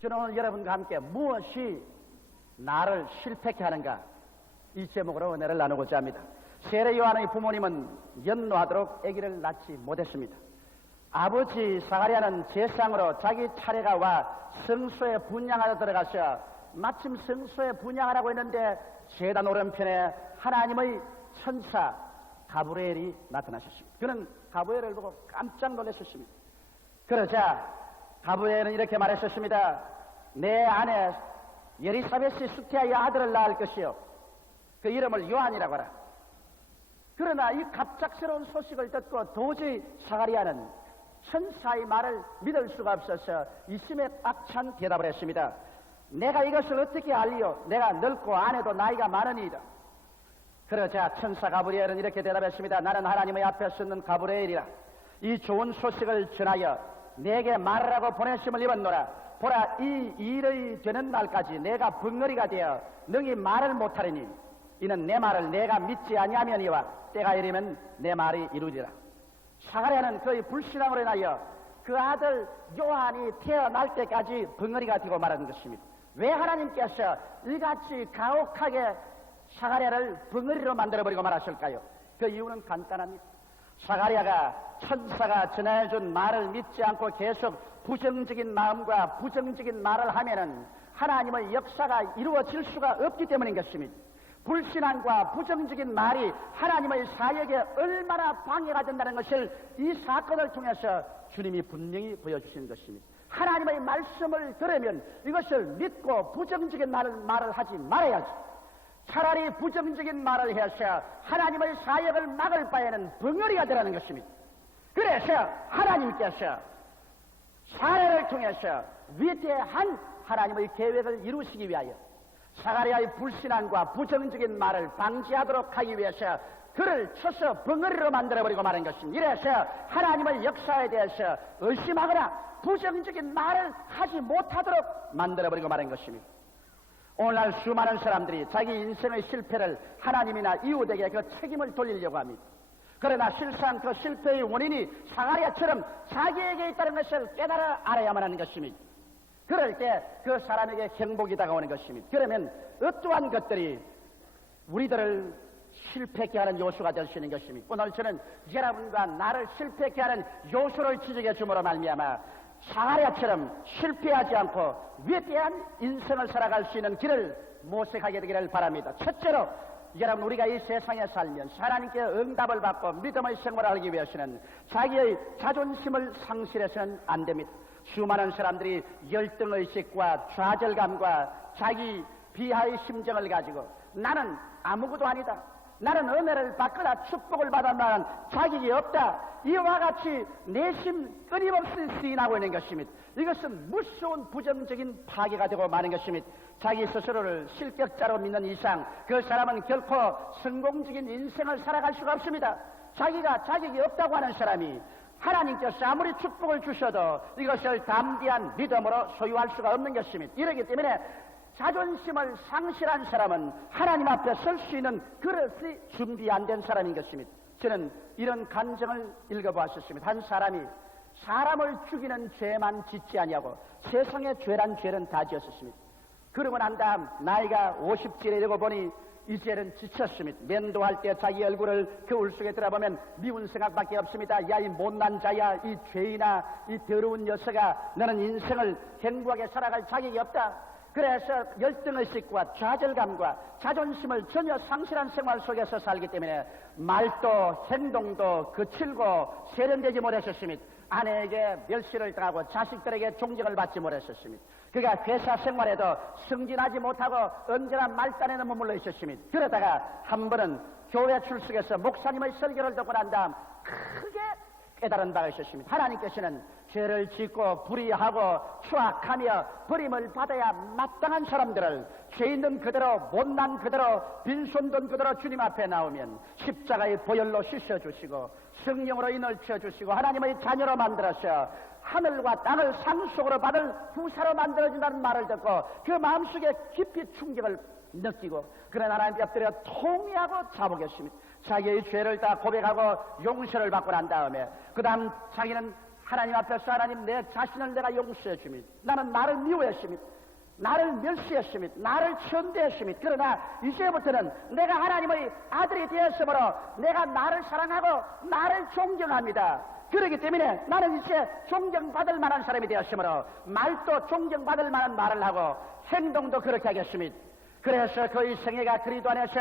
저는 오늘 여러분과 함께 무엇이 나를 실패케 하는가, 이 제목으로 은혜를 나누고자 합니다. 세례 요한의 부모님은 연노하도록 아기를 낳지 못했습니다. 아버지 사가랴는 제상으로 자기 차례가 와 성소에 분향하러 들어가서 마침 성소에 분향하라고 했는데 제단 오른편에 하나님의 천사 가브리엘이 나타나셨습니다. 그는 가브리엘을 보고 깜짝 놀랐었습니다. 그러자 가브리엘은 이렇게 말했었습니다. 내 아내 예리사벳이 수태하여 아들을 낳을 것이요, 그 이름을 요한이라고 하라. 그러나 이 갑작스러운 소식을 듣고 도저히 사가랴는 천사의 말을 믿을 수가 없어서 이심에 꽉 찬 대답을 했습니다. 내가 이것을 어떻게 알리요? 내가 늙고 아내도 나이가 많으니이다. 그러자 천사 가브리엘은 이렇게 대답했습니다. 나는 하나님의 앞에 서는 가브리엘이라. 이 좋은 소식을 전하여 내게 말하라고 보내심을 입었노라. 보라, 이 일이 되는 날까지 내가 벙어리가 되어 능히 말을 못하리니 이는 내 말을 내가 믿지 아니하면이와 때가 이르면 내 말이 이루리라. 사가랴는 그의 불신앙으로 인하여 그 아들 요한이 태어날 때까지 벙어리가 되고 말하는 것입니다. 왜 하나님께서 이같이 가혹하게 사가랴를 벙어리로 만들어버리고 말하실까요? 그 이유는 간단합니다. 사가랴가 천사가 전해준 말을 믿지 않고 계속 부정적인 마음과 부정적인 말을 하면은 하나님의 역사가 이루어질 수가 없기 때문인 것입니다. 불신앙과 부정적인 말이 하나님의 사역에 얼마나 방해가 된다는 것을 이 사건을 통해서 주님이 분명히 보여주시는 것입니다. 하나님의 말씀을 들으면 이것을 믿고 부정적인 말을 하지 말아야지. 차라리 부정적인 말을 해서 하나님의 사역을 막을 바에는 벙어리가 되라는 것입니다. 그래서 하나님께서 사례를 통해서 위대한 하나님의 계획을 이루시기 위하여 사가랴의 불신앙과 부정적인 말을 방지하도록 하기 위해서 그를 쳐서 벙어리로 만들어버리고 마는 것입니다. 이래서 하나님의 역사에 대해서 의심하거나 부정적인 말을 하지 못하도록 만들어버리고 마는 것입니다. 오늘날 수많은 사람들이 자기 인생의 실패를 하나님이나 이웃에게 그 책임을 돌리려고 합니다. 그러나 실상 그 실패의 원인이 사가랴처럼 자기에게 있다는 것을 깨달아 알아야만 하는 것입니다. 그럴 때 그 사람에게 행복이 다가오는 것입니다. 그러면 어떠한 것들이 우리들을 실패케 하는 요소가 될 수 있는 것입니다. 오늘 저는 여러분과 나를 실패케 하는 요소를 지적해 줌으로 말미암아 사가랴처럼 실패하지 않고 위대한 인생을 살아갈 수 있는 길을 모색하게 되기를 바랍니다. 첫째로 여러분, 우리가 이 세상에 살면 하나님께 응답을 받고 믿음의 생활을 하기 위해서는 자기의 자존심을 상실해서는 안 됩니다. 수많은 사람들이 열등의식과 좌절감과 자기 비하의 심정을 가지고 나는 아무것도 아니다, 나는 은혜를 받거나 축복을 받을 만한 자격이 없다, 이와 같이 내심 끊임없이 시인하고 있는 것입니다. 이것은 무서운 부정적인 파괴가 되고 마는 것입니다. 자기 스스로를 실격자로 믿는 이상 그 사람은 결코 성공적인 인생을 살아갈 수가 없습니다. 자기가 자격이 없다고 하는 사람이 하나님께서 아무리 축복을 주셔도 이것을 담대한 믿음으로 소유할 수가 없는 것입니다. 이러기 때문에 자존심을 상실한 사람은 하나님 앞에 설 수 있는 그릇이 준비 안 된 사람인 것입니다. 저는 이런 간증을 읽어보았습니다. 한 사람이 사람을 죽이는 죄만 짓지 아니하고 세상의 죄란 죄는 다 지었습니다. 그러고 난 다음 나이가 50쯤에 되고 보니 이제는 지쳤습니다. 면도할 때 자기 얼굴을 거울 속에 들어보면 미운 생각밖에 없습니다. 야, 이 못난 자야, 이 죄인아, 이 더러운 녀석아, 너는 인생을 행복하게 살아갈 자격이 없다. 그래서 열등의식과 좌절감과 자존심을 전혀 상실한 생활 속에서 살기 때문에 말도 행동도 거칠고 세련되지 못했었습니다. 아내에게 멸시를 당하고 자식들에게 존경을 받지 못했었습니다. 그가 회사 생활에도 승진하지 못하고 언제나 말단에 머물러 있었습니다. 그러다가 한 번은 교회 출석에서 목사님의 설교를 듣고 난 다음 크게 깨달은 바가 있었습니다. 하나님께서는 죄를 짓고 불의하고 추악하며 버림을 받아야 마땅한 사람들을 죄 있는 그대로 못난 그대로 빈손든 그대로 주님 앞에 나오면 십자가의 보혈로 씻어주시고 성령으로 인을 치어주시고 하나님의 자녀로 만들어서 하늘과 땅을 상속으로 받을 후사로 만들어진다는 말을 듣고 그 마음속에 깊이 충격을 느끼고 그런 하나님 엎드려 통회하고 자복했습니다. 자기의 죄를 다 고백하고 용서를 받고 난 다음에 그 다음 자기는 하나님 앞에서 하나님 내 자신을 내가 용서했습니다. 나는 나를 미워했습니다. 나를 멸시했습니다. 나를 천대했습니다. 그러나 이제부터는 내가 하나님의 아들이 되었으므로 내가 나를 사랑하고 나를 존경합니다. 그렇기 때문에 나는 이제 존경받을 만한 사람이 되었으므로 말도 존경받을 만한 말을 하고 행동도 그렇게 하겠습니다. 그래서 그의 생애가 그리스도 안에서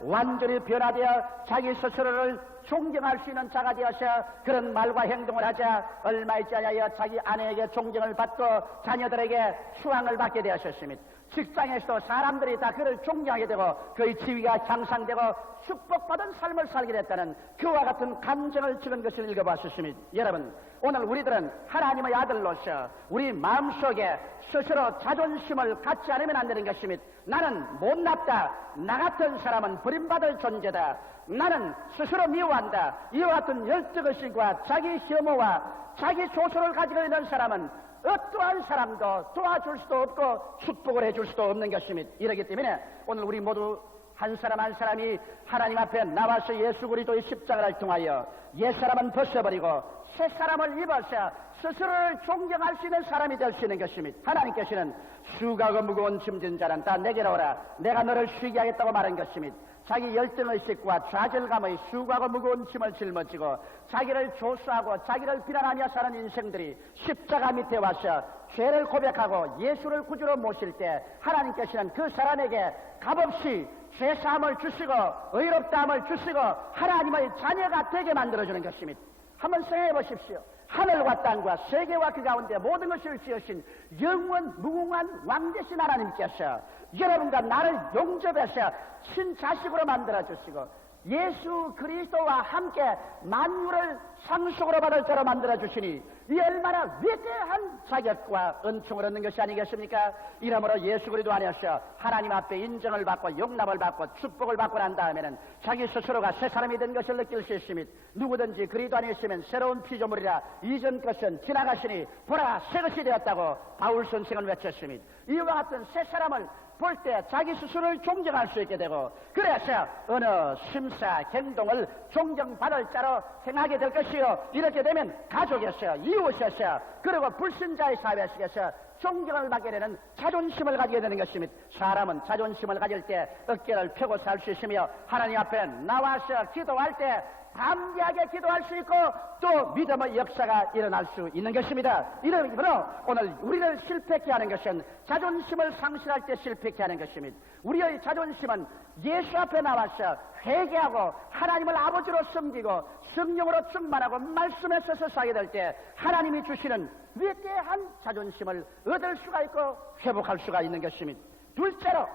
완전히 변화되어 자기 스스로를 존경할 수 있는 자가 되어서 그런 말과 행동을 하자 얼마 있지 않아야 자기 아내에게 존경을 받고 자녀들에게 수왕을 받게 되었습니다. 직장에서도 사람들이 다 그를 존경하게 되고 그의 지위가 향상되고 축복받은 삶을 살게 됐다는 그와 같은 감정을 주는 것을 읽어봤습니다. 여러분, 오늘 우리들은 하나님의 아들로서 우리 마음속에 스스로 자존심을 갖지 않으면 안 되는 것입니다. 나는 못났다. 나 같은 사람은 버림받을 존재다. 나는 스스로 미워한다. 이와 같은 열등의식과 자기 혐오와 자기 소설을 가지고 있는 사람은 어떠한 사람도 도와줄 수도 없고 축복을 해줄 수도 없는 것입니다. 이러기 때문에 오늘 우리 모두 한 사람 한 사람이 하나님 앞에 나와서 예수 그리스도의 십자가를 통하여 옛사람은 벗어버리고 새 사람을 입어서 스스로를 존경할 수 있는 사람이 될 수 있는 것입니다. 하나님께서는 수고하고 무거운 짐진 자는 다 내게로 오라. 내가 너를 쉬게 하겠다고 말한 것입니다. 자기 열등의식과 좌절감의 수고하고 무거운 짐을 짊어지고 자기를 조수하고 자기를 비난하며 사는 인생들이 십자가 밑에 와서 죄를 고백하고 예수를 구주로 모실 때 하나님께서는 그 사람에게 값없이 죄사함을 주시고 의롭다함을 주시고 하나님의 자녀가 되게 만들어주는 것입니다. 한번 생각해 보십시오. 하늘과 땅과 세계와 그 가운데 모든 것을 지으신 영원 무궁한 왕 되신 하나님께서 여러분과 나를 용접해서 친자식으로 만들어주시고 예수 그리스도와 함께 만유를 상속으로 받을 자로 만들어주시니 이 얼마나 위대한 자격과 은총을 얻는 것이 아니겠습니까? 이러므로 예수 그리스도 안에서 하나님 앞에 인정을 받고 용납을 받고 축복을 받고 난 다음에는 자기 스스로가 새 사람이 된 것을 느낄 수 있습니다. 누구든지 그리스도 안에 있으면 새로운 피조물이라 이전 것은 지나가시니 보라 새 것이 되었다고 바울 선생은 외쳤습니다. 이와 같은 새 사람을 볼 때 자기 스스로를 존경할 수 있게 되고 그래서 어느 심사 행동을 존경받을 자로 행하게 될 것이요 이렇게 되면 가족에서 이웃에서 그리고 불신자의 사회 속에서 존경을 받게 되는 자존심을 가지게 되는 것입니다. 사람은 자존심을 가질 때 어깨를 펴고 살 수 있으며 하나님 앞에 나와서 기도할 때 담대하게 기도할 수 있고 또 믿음의 역사가 일어날 수 있는 것입니다. 이러므로 오늘 우리를 실패케 하는 것은 자존심을 상실할 때 실패케 하는 것입니다. 우리의 자존심은 예수 앞에 나와서 회개하고 하나님을 아버지로 섬기고 성령으로 충만하고 말씀에 서서 살게 될 때 하나님이 주시는 위대한 자존심을 얻을 수가 있고 회복할 수가 있는 것입니다. 둘째로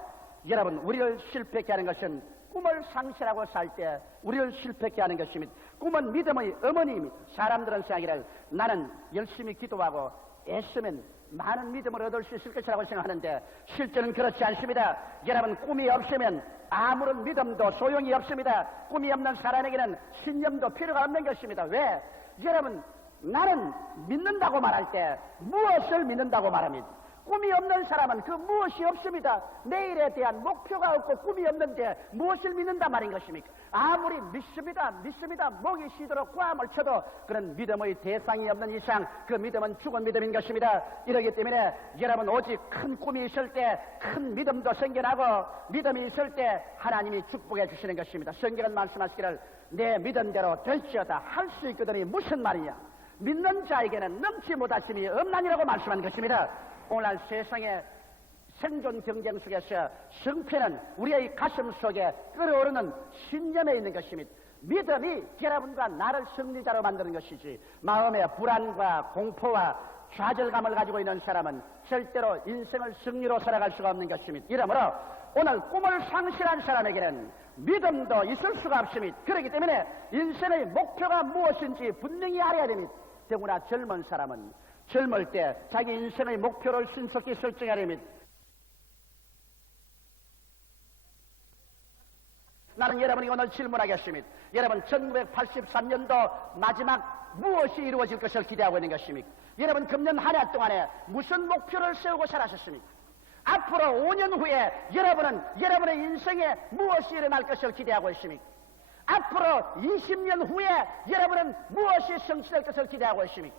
여러분 우리를 실패케 하는 것은 꿈을 상실하고 살 때 우리를 실패케 하는 것입니다. 꿈은 믿음의 어머니입니다. 사람들은 생각하기를 나는 열심히 기도하고 애쓰면 많은 믿음을 얻을 수 있을 것이라고 생각하는데 실제는 그렇지 않습니다. 여러분 꿈이 없으면 아무런 믿음도 소용이 없습니다. 꿈이 없는 사람에게는 신념도 필요가 없는 것입니다. 왜? 여러분 나는 믿는다고 말할 때 무엇을 믿는다고 말합니다. 꿈이 없는 사람은 그 무엇이 없습니다. 내일에 대한 목표가 없고 꿈이 없는데 무엇을 믿는단 말인 것입니까? 아무리 믿습니다 목이 쉬도록 고함을 쳐도 그런 믿음의 대상이 없는 이상 그 믿음은 죽은 믿음인 것입니다. 이러기 때문에 여러분 오직 큰 꿈이 있을 때 큰 믿음도 생겨나고 믿음이 있을 때 하나님이 축복해 주시는 것입니다. 성경은 말씀하시기를 내 믿음대로 될지어다 할 수 있거든이 무슨 말이냐? 믿는 자에게는 넘지 못하심이 없나니라고 말씀한 것입니다. 오늘날 세상의 생존 경쟁 속에서 승패는 우리의 가슴 속에 끓어오르는 신념에 있는 것입니다. 믿음이 여러분과 나를 승리자로 만드는 것이지 마음의 불안과 공포와 좌절감을 가지고 있는 사람은 절대로 인생을 승리로 살아갈 수가 없는 것입니다. 이러므로 오늘 꿈을 상실한 사람에게는 믿음도 있을 수가 없습니다. 그렇기 때문에 인생의 목표가 무엇인지 분명히 알아야 됩니다. 더구나 젊은 사람은 젊을 때 자기 인생의 목표를 신속히 설정해야 됩니다. 나는 여러분에게 오늘 질문하겠습니다. 여러분 1983년도 마지막 무엇이 이루어질 것을 기대하고 있는 것입니까? 여러분 금년 한 해 동안에 무슨 목표를 세우고 살았습니까? 앞으로 5년 후에 여러분은 여러분의 인생에 무엇이 일어날 것을 기대하고 있습니까? 앞으로 20년 후에 여러분은 무엇이 성취될 것을 기대하고 있습니까?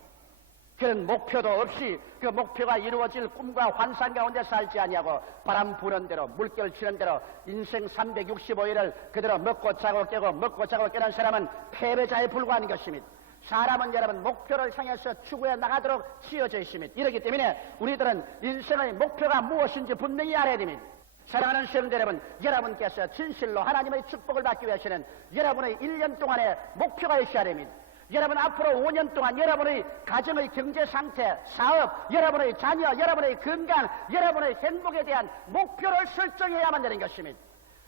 그런 목표도 없이 그 목표가 이루어질 꿈과 환상 가운데 살지 아니하고 바람 부는 대로 물결 치는 대로 인생 365일을 그대로 먹고 자고 깨고 먹고 자고 깨는 사람은 패배자에 불과한 것입니다. 사람은 여러분 목표를 향해서 추구해 나가도록 지어져 있습니다. 이렇기 때문에 우리들은 인생의 목표가 무엇인지 분명히 알아야 됩니다. 사랑하는 시청자 여러분, 여러분께서 진실로 하나님의 축복을 받기 위해서는 여러분의 1년 동안의 목표가 있어야 됩니다. 여러분 앞으로 5년 동안 여러분의 가정의 경제 상태, 사업, 여러분의 자녀, 여러분의 건강, 여러분의 행복에 대한 목표를 설정해야만 되는 것입니다.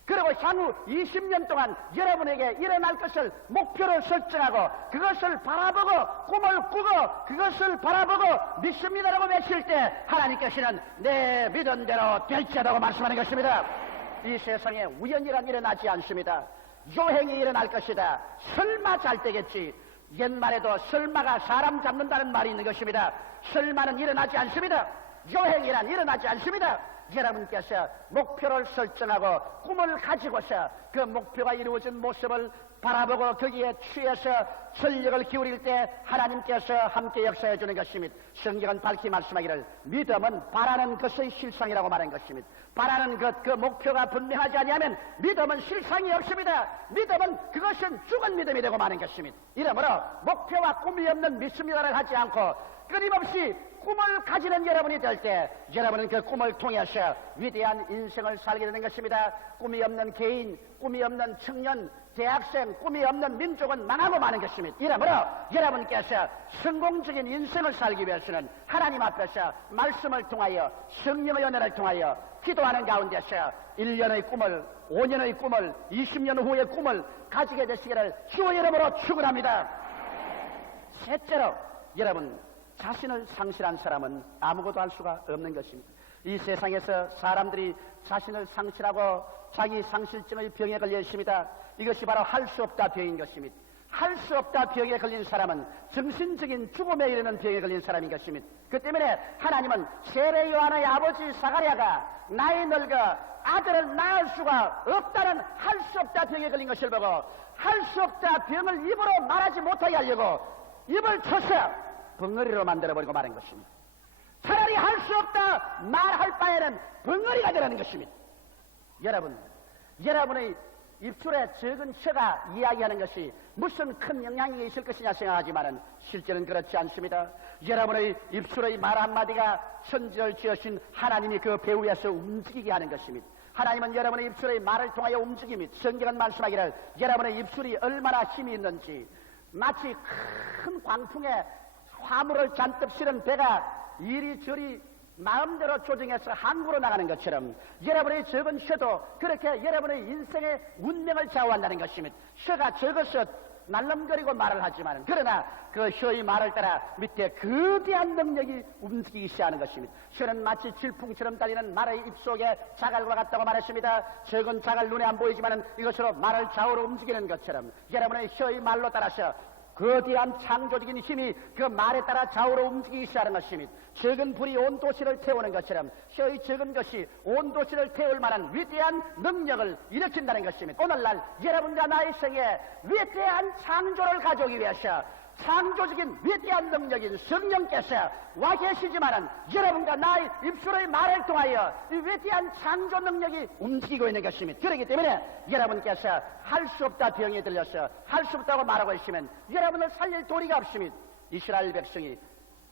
그리고 향후 20년 동안 여러분에게 일어날 것을 목표를 설정하고 그것을 바라보고 꿈을 꾸고 그것을 바라보고 믿습니다라고 외칠 때 하나님께서는 내 믿은 대로 될지라고 말씀하는 것입니다. 이 세상에 우연이란 일어나지 않습니다. 요행이 일어날 것이다. 설마 잘 되겠지. 옛말에도 설마가 사람 잡는다는 말이 있는 것입니다. 설마는 일어나지 않습니다. 요행이란 일어나지 않습니다. 여러분께서 목표를 설정하고 꿈을 가지고서 그 목표가 이루어진 모습을 바라보고 거기에 취해서 전력을 기울일 때 하나님께서 함께 역사해 주는 것입니다. 성경은 밝히 말씀하기를 믿음은 바라는 것의 실상이라고 말한 것입니다. 바라는 것, 그 목표가 분명하지 아니하면 믿음은 실상이 없습니다. 믿음은 그것은 죽은 믿음이 되고 마는 것입니다. 이러므로 목표와 꿈이 없는 믿습니다를 하지 않고 끊임없이 꿈을 가지는 여러분이 될 때 여러분은 그 꿈을 통해서 위대한 인생을 살게 되는 것입니다. 꿈이 없는 개인, 꿈이 없는 청년, 대학생, 꿈이 없는 민족은 망하고 마는 것입니다. 이러므로 여러분께서 성공적인 인생을 살기 위해서는 하나님 앞에서 말씀을 통하여 성령의 은혜를 통하여 기도하는 가운데서 1년의 꿈을, 5년의 꿈을, 20년 후의 꿈을 가지게 되시기를 주의 이름으로 축원합니다. 셋째로 여러분, 자신을 상실한 사람은 아무것도 할 수가 없는 것입니다. 이 세상에서 사람들이 자신을 상실하고 자기 상실증의 병에 걸려 있습니다. 이것이 바로 할 수 없다 병인 것입니다. 할 수 없다 병에 걸린 사람은 정신적인 죽음에 이르는 병에 걸린 사람인 것입니다. 그 때문에 하나님은 세례 요한의 아버지 사가랴가 나이 늙어 아들을 낳을 수가 없다는 할 수 없다 병에 걸린 것을 보고 할 수 없다 병을 입으로 말하지 못하게 하려고 입을 쳐서 벙어리로 만들어버리고 말한 것입니다. 차라리 할 수 없다 말할 바에는 벙어리가 되라는 것입니다. 여러분, 여러분의 입술에 적은 혀가 이야기하는 것이 무슨 큰 영향이 있을 것이냐 생각하지만은 실제는 그렇지 않습니다. 여러분의 입술의 말 한마디가 천지를 지으신 하나님이 그 배후에서 움직이게 하는 것입니다. 하나님은 여러분의 입술의 말을 통하여 움직입니다. 성경은 말씀하기를 여러분의 입술이 얼마나 힘이 있는지 마치 큰 광풍에 화물을 잔뜩 실은 배가 이리저리 마음대로 조정해서 항구로 나가는 것처럼 여러분의 적은 혀도 그렇게 여러분의 인생의 운명을 좌우한다는 것입니다. 혀가 적어서 날름거리고 말을 하지만 그러나 그 혀의 말을 따라 밑에 거대한 능력이 움직이기 시작하는 것입니다. 혀는 마치 질풍처럼 달리는 말의 입속에 자갈과 같다고 말했습니다. 적은 자갈 눈에 안 보이지만 이것으로 말을 좌우로 움직이는 것처럼 여러분의 혀의 말로 따라서 거대한 창조적인 힘이 그 말에 따라 좌우로 움직이기 시작하는 것입니다. 적은 불이 온 도시를 태우는 것처럼 혀의 적은 것이 온 도시를 태울 만한 위대한 능력을 일으킨다는 것입니다. 오늘날 여러분과 나의 생에 위대한 창조를 가져오기 위해서 창조적인 위대한 능력인 성령께서 와 계시지만은 여러분과 나의 입술의 말을 통하여 이 위대한 창조 능력이 움직이고 있는 것입니다. 그렇기 때문에 여러분께서 할 수 없다 병에 들려서 할 수 없다고 말하고 있으면 여러분을 살릴 도리가 없습니다. 이스라엘 백성이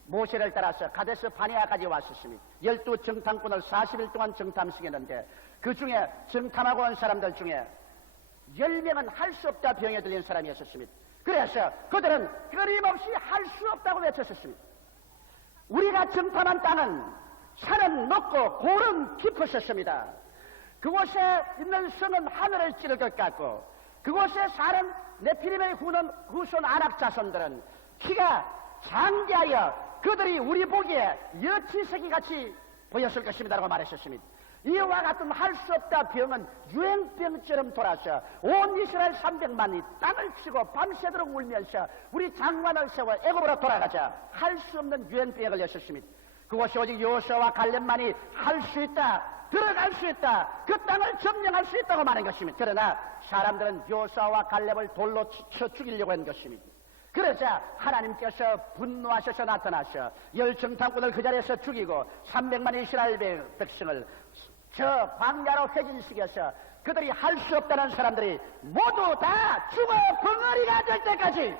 모세를 따라서 가데스 바네아까지 왔었습니다. 12정탐꾼을 40일 동안 정탐시켰는데 그 중에 정탐하고 온 사람들 중에 10명은 할 수 없다 병에 들린 사람이었습니다. 그래서 그들은 끊임없이 할 수 없다고 외쳤었습니다. 우리가 정탐한 땅은 산은 높고 골은 깊었었습니다. 그곳에 있는 성은 하늘을 찌를 것 같고 그곳에 사는 네피림의 후손 아낙 자손들은 키가 장대하여 그들이 우리 보기에 여치새끼같이 보였을 것입니다라고 말했었습니다. 이와 같은 할 수 없다 병은 유행병처럼 돌아서 온 이스라엘 300만이 땅을 치고 밤새도록 울면서 우리 장관을 세워 애굽으로 돌아가자 할 수 없는 유행병에 걸렸었습니다. 그것이 오직 여호수아와 갈렙만이 할 수 있다, 들어갈 수 있다, 그 땅을 점령할 수 있다고 말한 것입니다. 그러나 사람들은 여호수아와 갈렙을 돌로 쳐 죽이려고 한 것입니다. 그러자 하나님께서 분노하셔서 나타나셔 열정탐꾼을 그 자리에서 죽이고 300만 이스라엘 백성을 저 광야로 회진시켜서 그들이 할 수 없다는 사람들이 모두 다 죽어 벙어리가 될 때까지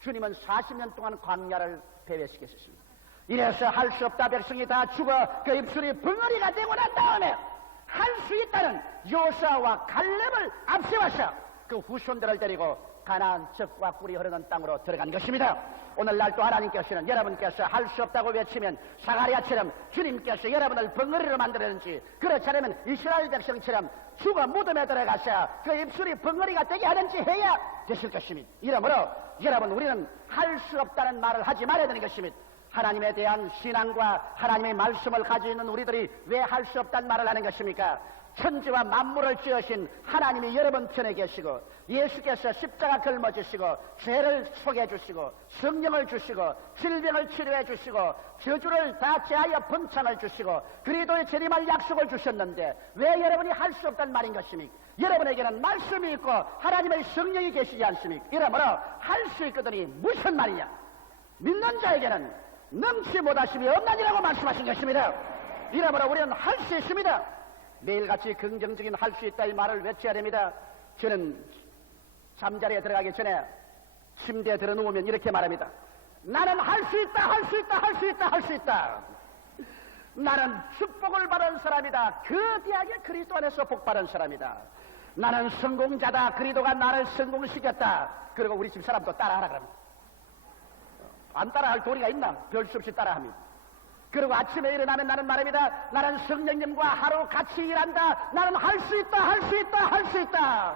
주님은 40년 동안 광야를 배회시켰습니다. 이래서 할 수 없다 백성이 다 죽어 그 입술이 벙어리가 되고 난 다음에 할 수 있다는 요사와 갈렙을 앞세워서 그 후손들을 데리고 가나안 젖과 꿀이 흐르는 땅으로 들어간 것입니다. 오늘날 또 하나님께서는 여러분께서 할 수 없다고 외치면 사가랴처럼 주님께서 여러분을 벙어리로 만들었는지 그렇지 않으면 이스라엘 백성처럼 죽어 무덤에 들어가서 그 입술이 벙어리가 되게 하든지 해야 되실 것입니다. 이러므로 여러분 우리는 할 수 없다는 말을 하지 말아야 되는 것입니다. 하나님에 대한 신앙과 하나님의 말씀을 가지고 있는 우리들이 왜 할 수 없다는 말을 하는 것입니까? 천지와 만물을 지으신 하나님이 여러분 편에 계시고 예수께서 십자가 걸머지시고 죄를 속해 주시고 성령을 주시고 질병을 치료해 주시고 저주를 다 제하여 번창을 주시고 그리스도의 재림할 약속을 주셨는데 왜 여러분이 할 수 없다는 말인 것입니까? 여러분에게는 말씀이 있고 하나님의 성령이 계시지 않습니까? 이러므로 할 수 있거든이 무슨 말이냐? 믿는 자에게는 능치 못하심이 없나니라고 말씀하신 것입니다. 이러므로 우리는 할 수 있습니다. 매일같이 긍정적인 할 수 있다 이 말을 외쳐야 됩니다. 저는 잠자리에 들어가기 전에 침대에 들어 누우면 이렇게 말합니다. 나는 할 수 있다, 할 수 있다, 할 수 있다, 할 수 있다. 나는 축복을 받은 사람이다. 그 대학에 그리스도 안에서 복 받은 사람이다. 나는 성공자다. 그리스도가 나를 성공시켰다. 그리고 우리 집 사람도 따라하라 그럽니다. 안 따라할 도리가 있나? 별 수 없이 따라합니다. 그리고 아침에 일어나면 나는 말합니다. 나는 성령님과 하루 같이 일한다. 나는 할 수 있다, 할 수 있다, 할 수 있다.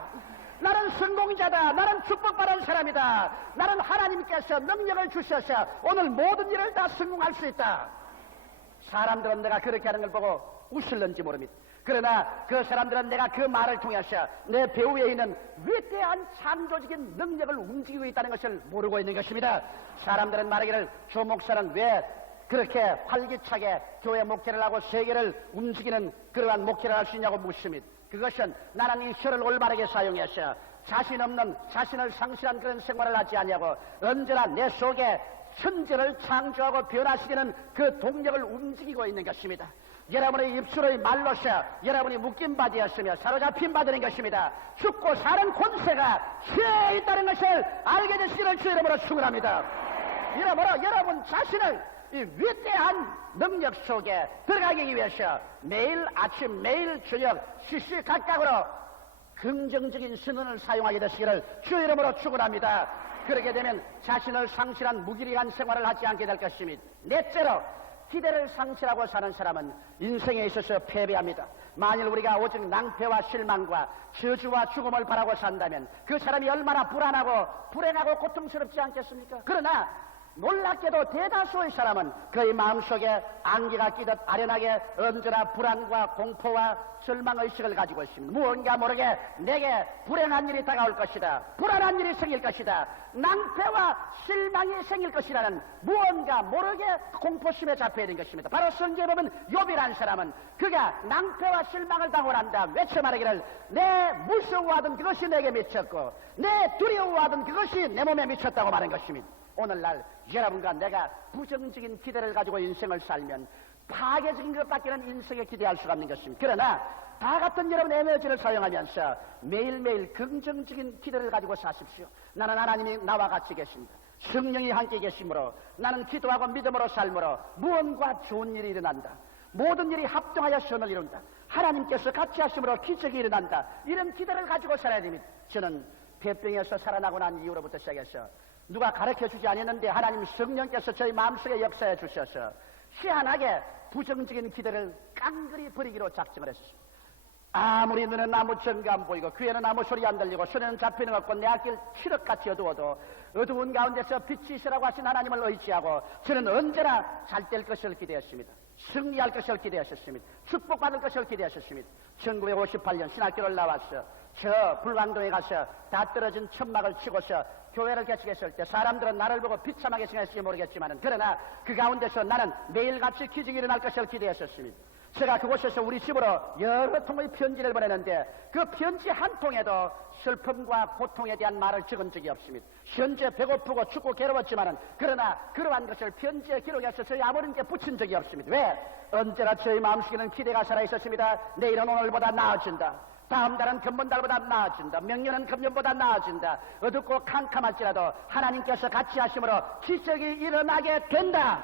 나는 성공자다. 나는 축복받은 사람이다. 나는 하나님께서 능력을 주셔서 오늘 모든 일을 다 성공할 수 있다. 사람들은 내가 그렇게 하는 걸 보고 웃을는지 모릅니다. 그러나 그 사람들은 내가 그 말을 통해서 내 배후에 있는 위대한 창조적인 능력을 움직이고 있다는 것을 모르고 있는 것입니다. 사람들은 말하기를 조 목사는 왜 그렇게 활기차게 교회 목회를 하고 세계를 움직이는 그러한 목회를 할 수 있냐고 묻습니다. 그것은 나는 이 혀를 올바르게 사용해서 자신 없는 자신을 상실한 그런 생활을 하지 않냐고 언제나 내 속에 천재를 창조하고 변화시키는 그 동력을 움직이고 있는 것입니다. 여러분의 입술의 말로서 여러분이 묶임받이었으며 사로잡힌 받는 것입니다. 죽고 사는 권세가 혀에 있다는 것을 알게 되시기를 주 이름으로 축원합니다. 이러므로 여러분 자신을 이 위대한 능력 속에 들어가기 위해서 매일 아침 매일 저녁 시시각각으로 긍정적인 신언을 사용하게 되시기를 주 이름으로 축원합니다. 그렇게 되면 자신을 상실한 무기력한 생활을 하지 않게 될 것입니다. 넷째로 기대를 상실하고 사는 사람은 인생에 있어서 패배합니다. 만일 우리가 오직 낭패와 실망과 저주와 죽음을 바라고 산다면 그 사람이 얼마나 불안하고 불행하고 고통스럽지 않겠습니까? 그러나 놀랍게도 대다수의 사람은 그의 마음속에 안개가 끼듯 아련하게 언제나 불안과 공포와 절망의식을 가지고 있습니다. 무언가 모르게 내게 불행한 일이 다가올 것이다. 불안한 일이 생길 것이다. 낭패와 실망이 생길 것이라는 무언가 모르게 공포심에 잡혀 있는 것입니다. 바로 성경에 보면 욥이라는 사람은 그가 낭패와 실망을 당하고 난다 외쳐 말하기를 내 무서워하던 그것이 내게 미쳤고 내 두려워하던 그것이 내 몸에 미쳤다고 말한 것입니다. 오늘날 여러분과 내가 부정적인 기대를 가지고 인생을 살면 파괴적인 것밖에는 인생에 기대할 수가 없는 것입니다. 그러나 다 같은 여러분 에너지를 사용하면서 매일매일 긍정적인 기대를 가지고 사십시오. 나는 하나님이 나와 같이 계십니다. 성령이 함께 계심으로 나는 기도하고 믿음으로 삶으로 무언가 좋은 일이 일어난다. 모든 일이 합동하여 선을 이룬다. 하나님께서 같이 하심으로 기적이 일어난다. 이런 기대를 가지고 살아야 됩니다. 저는 폐병에서 살아나고 난 이후로부터 시작해서 누가 가르쳐주지 않았는데 하나님 성령께서 저희 마음속에 역사해 주셔서 희한하게 부정적인 기대를 깡그리 버리기로 작정을 했습니다. 아무리 눈에는 아무 증거 안 보이고 귀에는 아무 소리 안 들리고 손에는 잡히는 없고 내 앞길 칠흑같이 어두워도 어두운 가운데서 빛이 있으라고 하신 하나님을 의지하고 저는 언제나 잘 될 것을 기대했습니다. 승리할 것을 기대하셨습니다. 축복받을 것을 기대하셨습니다. 1958년 신학교를 나와서 저 불광동에 가서 다 떨어진 천막을 치고서 교회를 개척했을 때 사람들은 나를 보고 비참하게 생각했을지 모르겠지만 그러나 그 가운데서 나는 매일같이 기적이 일어날 것을 기대했었습니다. 제가 그곳에서 우리 집으로 여러 통의 편지를 보내는데 그 편지 한 통에도 슬픔과 고통에 대한 말을 적은 적이 없습니다. 현재 배고프고 춥고 괴로웠지만은 그러나 그러한 것을 편지에 기록해서 저희 아버님께 붙인 적이 없습니다. 왜? 언제나 저희 마음속에는 기대가 살아있었습니다. 내일은 오늘보다 나아진다. 다음 달은 금번달보다 나아진다. 명년은 금년보다 나아진다. 어둡고 캄캄할지라도 하나님께서 같이 하심으로 기적이 일어나게 된다.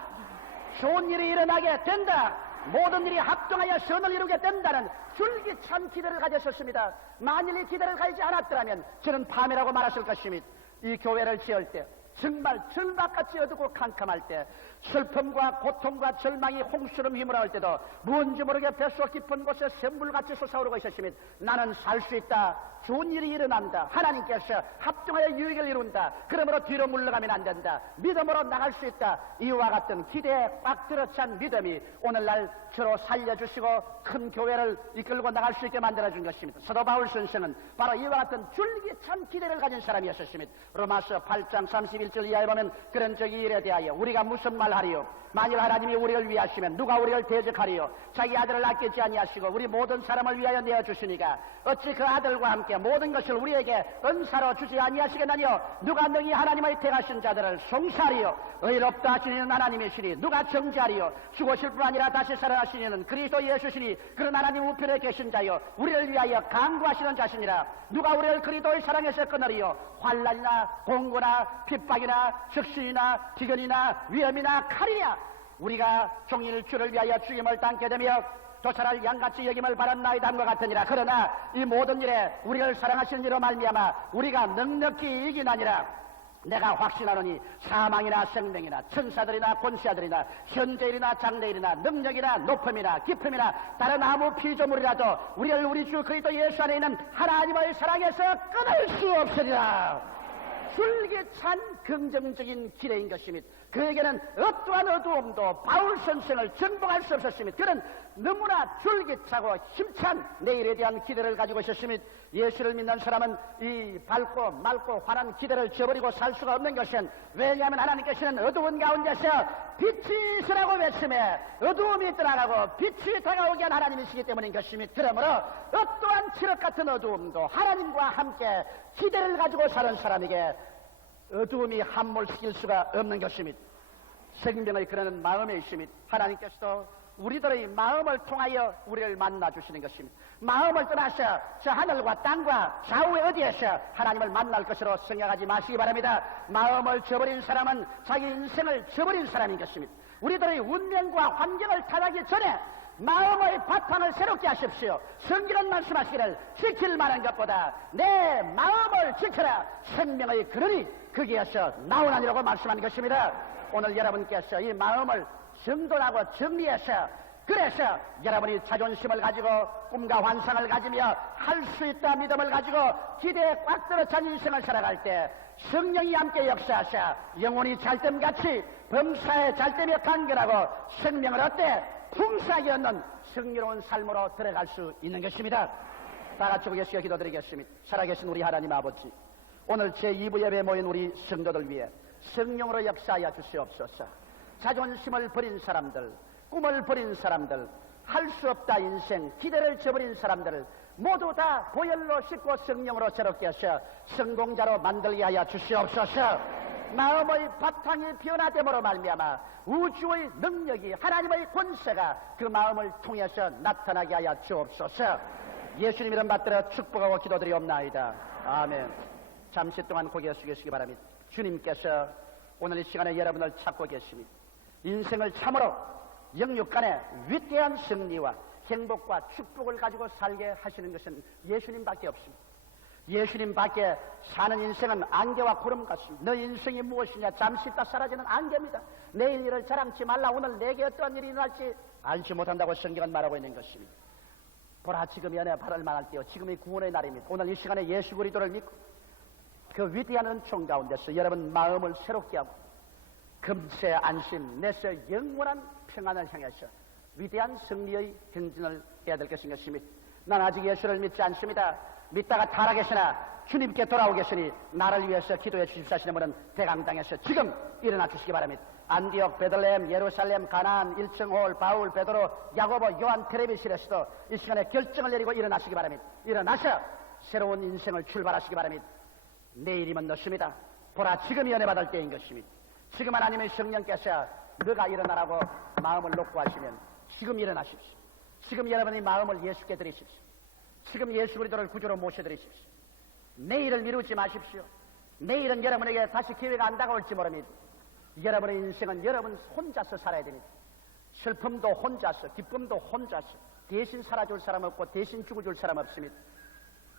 좋은 일이 일어나게 된다. 모든 일이 합동하여 선을 이루게 된다는 줄기찬 기대를 가졌었습니다. 만일 이 기대를 가지지 않았더라면 저는 밤이라고 말했을 것입니다. 이 교회를 지을 때 정말 절막같이 어둡고 캄캄할 때 슬픔과 고통과 절망이 홍수처럼 휘몰아올 때도 뭔지 모르게 뱃속 깊은 곳에 샘물같이 솟아오르고 있었습니다. 나는 살 수 있다. 좋은 일이 일어난다. 하나님께서 합동하여 유익을 이룬다. 그러므로 뒤로 물러가면 안 된다. 믿음으로 나갈 수 있다. 이와 같은 기대에 꽉 들어찬 믿음이 오늘날 저로 살려주시고 큰 교회를 이끌고 나갈 수 있게 만들어준 것입니다. 사도 바울 선생은 바로 이와 같은 줄기찬 기대를 가진 사람이었습니다. 로마서 8장 31절 이하에 보면 그런 적이 일에 대하여 우리가 무슨 말 하리요? 만일 하나님이 우리를 위하시면 누가 우리를 대적하리요? 자기 아들을 아끼지 아니하시고 우리 모든 사람을 위하여 내어주시니까 어찌 그 아들과 함께 모든 것을 우리에게 은사로 주지 아니하시겠나니요? 누가 능히 하나님의 택하신 자들을 송사하리요? 의롭다 하시는 하나님이시니 누가 정죄하리요? 죽으실 뿐 아니라 다시 살아나시는 그리스도 예수시니 그런 하나님 우편에 계신 자요 우리를 위하여 강구하시는 자시니라. 누가 우리를 그리스도의 사랑에서 끊으리요? 환난이나 공고나 핍박이나 적신이나 기근이나 위험이나 칼이야. 우리가 종일 주를 위하여 죽임을 당게 되며 도살할 양같이 여김을 바란나이다 함과 같으니라. 그러나 이 모든 일에 우리를 사랑하시는 이로 말미암아 우리가 넉넉히 이기나니라. 내가 확신하노니 사망이나 생명이나 천사들이나 권세자들이나 현재일이나 장래일이나 능력이나 높음이나 깊음이나 다른 아무 피조물이라도 우리를 우리 주 그리스도 예수 안에 있는 하나님의 사랑에서 끊을 수 없으리라. 줄기찬 긍정적인 기대인 것입니다. 그에게는 어떠한 어두움도 바울 선생을 정복할 수 없었습니다. 그는 너무나 줄기차고 힘찬 내일에 대한 기대를 가지고 있었습니다. 예수를 믿는 사람은 이 밝고 맑고 환한 기대를 저버리고 살 수가 없는 것은 왜냐하면 하나님께서는 어두운 가운데서 빛이 있으라고 외침에 어두움이 떠나가고 빛이 다가오게 한 하나님이시기 때문인 것입니다. 그러므로 어떠한 칠흑 같은 어두움도 하나님과 함께 기대를 가지고 사는 사람에게 어두움이 함몰시킬 수가 없는 것입니다. 생명의 그러는 마음에 있습니다. 하나님께서도 우리들의 마음을 통하여 우리를 만나주시는 것입니다. 마음을 떠나서 저 하늘과 땅과 좌우에 어디에서 하나님을 만날 것으로 생각하지 마시기 바랍니다. 마음을 저버린 사람은 자기 인생을 저버린 사람인 것입니다. 우리들의 운명과 환경을 타락하기 전에 마음의 바탕을 새롭게 하십시오. 성경은 말씀하시기를 지킬 만한 것보다 내 마음을 지켜라. 생명의 근원이 거기에서 나오나니라고 말씀하는 것입니다. 오늘 여러분께서 이 마음을 정돈하고 정리해서 그래서 여러분이 자존심을 가지고 꿈과 환상을 가지며 할 수 있다 믿음을 가지고 기대에 꽉 들어찬 인생을 살아갈 때 성령이 함께 역사하사 영혼이 잘됨같이 범사에 잘되며 강건하고 생명을 얻되 풍성하게 얻는 승리로운 삶으로 들어갈 수 있는 것입니다. 다 같이 고개시켜 기도드리겠습니다. 살아계신 우리 하나님 아버지, 오늘 제2부 예배에 모인 우리 성도들 위해 성령으로 역사하여 주시옵소서. 자존심을 버린 사람들, 꿈을 버린 사람들, 할 수 없다 인생, 기대를 저버린 사람들을 모두 다 보혈로 씻고 성령으로 새롭게 하셔 성공자로 만들게 하여 주시옵소서. 마음의 바탕이 변화됨으로 말미암아 우주의 능력이 하나님의 권세가 그 마음을 통해서 나타나게 하여 주옵소서. 예수님 이름 받들어 축복하고 기도드리옵나이다. 아멘. 잠시 동안 고개 숙이시기 바랍니다. 주님께서 오늘 이 시간에 여러분을 찾고 계십니다. 인생을 참으로 영육간의 위대한 승리와 행복과 축복을 가지고 살게 하시는 것은 예수님밖에 없습니다. 예수님밖에 사는 인생은 안개와 구름 같습니다. 너 인생이 무엇이냐? 잠시 있다 사라지는 안개입니다. 내일 일을 자랑치 말라. 오늘 내게 어떤 일이 일어날지 알지 못한다고 성경은 말하고 있는 것입니다. 보라, 지금이 연애 바랄 만할 때요, 지금이 구원의 날입니다. 오늘 이 시간에 예수 그리스도를 믿고 그 위대한 은총 가운데서 여러분 마음을 새롭게 하고 금세 안심 내서 영원한 평안을 향해서 위대한 승리의 행진을 해야 될 것인 것입니다. 난 아직 예수를 믿지 않습니다. 믿다가 타락하시나 주님께 돌아오겠으니 나를 위해서 기도해 주십사 하시는 분은 대강당에서 지금 일어나 주시기 바랍니다. 안디옥, 베들레헴, 예루살렘, 가나안, 일층홀, 바울, 베드로, 야고보, 요한, 테레비실에서도 이 시간에 결정을 내리고 일어나시기 바랍니다. 일어나셔 새로운 인생을 출발하시기 바랍니다. 내일이면 늦습니다. 보라, 지금이 은혜 받을 때인 것입니다. 지금 하나님의 성령께서 너가 일어나라고 마음을 놓고 하시면 지금 일어나십시오. 지금 여러분의 마음을 예수께 드리십시오. 지금 예수 그리스도를 구주로 모셔드리십시오. 내일을 미루지 마십시오. 내일은 여러분에게 다시 기회가 안 다가올지 모릅니다. 여러분의 인생은 여러분 혼자서 살아야 됩니다. 슬픔도 혼자서, 기쁨도 혼자서. 대신 살아줄 사람 없고 대신 죽어줄 사람 없습니다.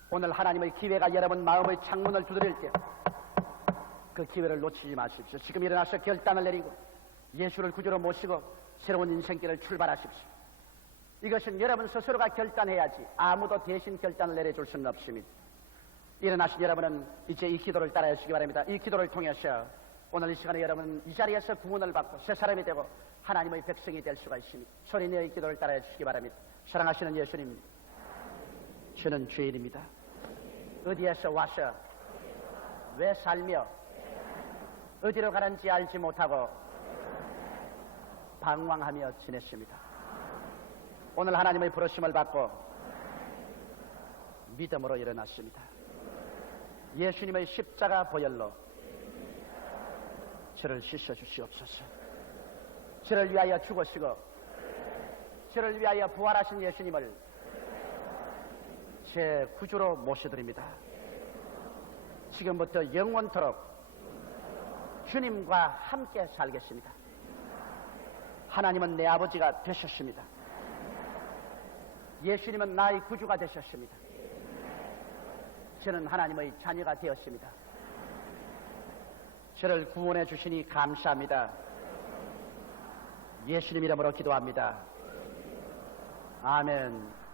오늘 하나님의 기회가 여러분 마음의 창문을 두드릴 때 그 기회를 놓치지 마십시오. 지금 일어나서 결단을 내리고 예수를 구주로 모시고 새로운 인생길을 출발하십시오. 이것은 여러분 스스로가 결단해야지 아무도 대신 결단을 내려줄 수는 없습니다. 일어나신 여러분은 이제 이 기도를 따라해 주시기 바랍니다. 이 기도를 통해서 오늘 이 시간에 여러분 이 자리에서 구원을 받고 새 사람이 되고 하나님의 백성이 될 수가 있습니다. 소리내어 이 기도를 따라해 주시기 바랍니다. 사랑하시는 예수님, 저는 죄인입니다. 어디에서 와서 왜 살며 어디로 가는지 알지 못하고 방황하며 지냈습니다. 오늘 하나님의 부르심을 받고 믿음으로 일어났습니다. 예수님의 십자가 보혈로 저를 씻어주시옵소서. 저를 위하여 죽으시고 저를 위하여 부활하신 예수님을 제 구주로 모셔드립니다. 지금부터 영원토록 주님과 함께 살겠습니다. 하나님은 내 아버지가 되셨습니다. 예수님은 나의 구주가 되셨습니다. 저는 하나님의 자녀가 되었습니다. 저를 구원해 주시니 감사합니다. 예수님 이름으로 기도합니다. 아멘.